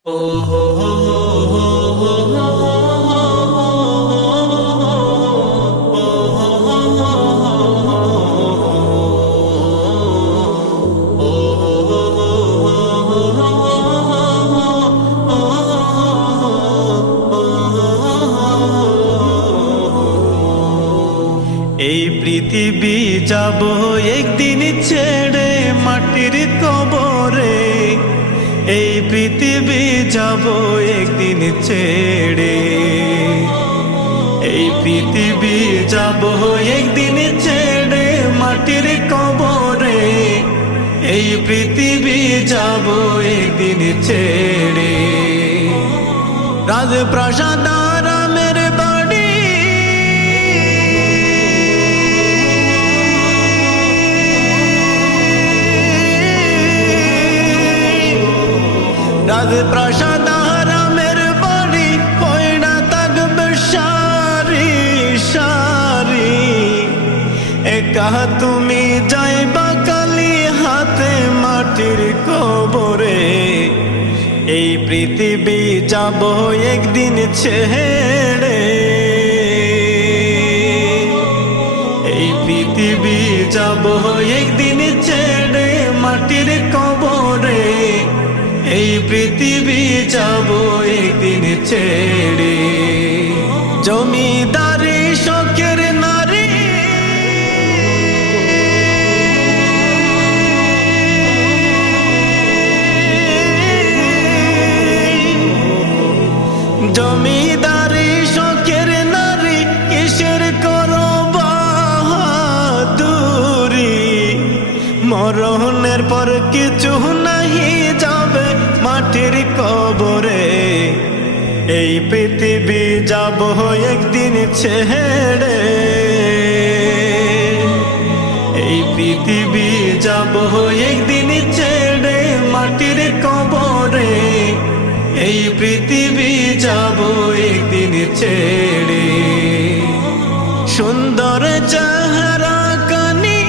এই পৃথিবী যাব একদিন ছেড়ে মাটির কবরে, এই পৃথিবী যাব একদিন ছেড়ে, এই পৃথিবী যাব একদিন ছেড়ে মাটির কবরে, এই পৃথিবী যাব একদিন ছেড়ে। রাজপ্রাসাদ আরামের বাড়ি, রাজপ্রাসাদ আরামের বাড়ি পয়না থাকবে সারি সারি, একা তুমি যাইবা কালি হাতে মাটির কবরে, এই পৃথিবী যাব একদিন ছেড়ে, এই পৃথিবী যাব একদিন ছেড়ে মাটির কবরে, এই পৃথিবী যাব একদিন ছেড়ে। জমিদারি শখের নারী, জমিদারি শখের নারী কিসের করো বাহাদুরি, মরণের পর কিছু নাহি যাবে মাটির কবরে, এই পৃথিবী যাব একদিন ছেড়ে, এই পৃথিবী যাব একদিন ছেড়ে মাটির কবরে, এই পৃথিবী যাব একদিন ছেড়ে। সুন্দর চেহারা কানি,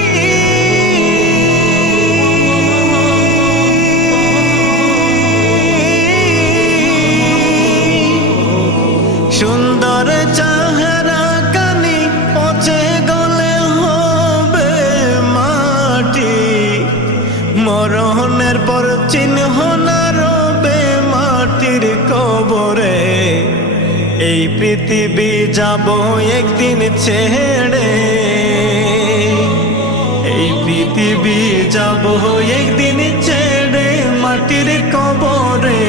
সুন্দর চেহারা কানি পচে গলে হবে মাটি, মরণের পর চিহ্ন না রবে মাটির কবরে, এই পৃথিবী যাব একদিন ছেড়ে, এই পৃথিবী যাব একদিন ছেড়ে মাটির কবরে,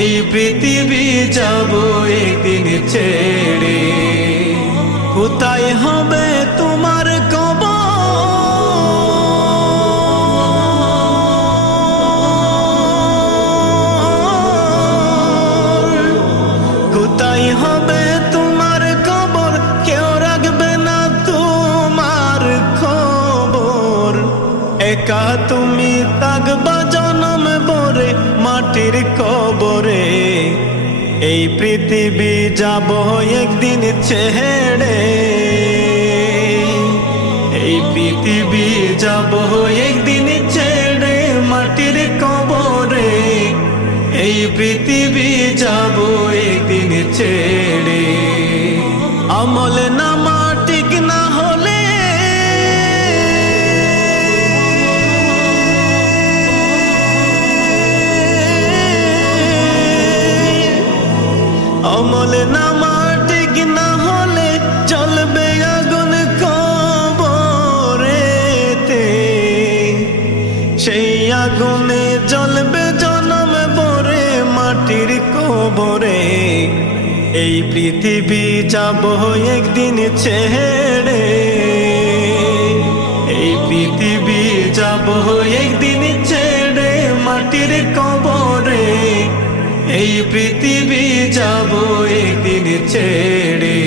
এই পৃথিবী যাব একদিন ছেড়ে। কোথায় হবে তোমার কবর, কোথায় হবে তোমার কবর, কেউ রাখবে না তোমার খবর, একা তুমি থাকবা জনম ভরে মাটির কবরে, এই পৃথিবী যাব একদিন ছেড়ে, এই পৃথিবী যাব একদিন ছেড়ে মাটির কবরে, এই পৃথিবী যাব একদিন ছেড়ে। আমল নামা ঠিক না হলে, আমল নামা ঠিক না হলে চলবে আগুন কবরেতে, সেই আগুনে জ্বলবে জনম ভরে মাটির কবরে, এই পৃথিবী যাব একদিন ছেড়ে, এই পৃথিবী যাব একদিন ছেড়ে মাটির কবরে, এই পৃথিবী যাব একদিন ছেড়ে।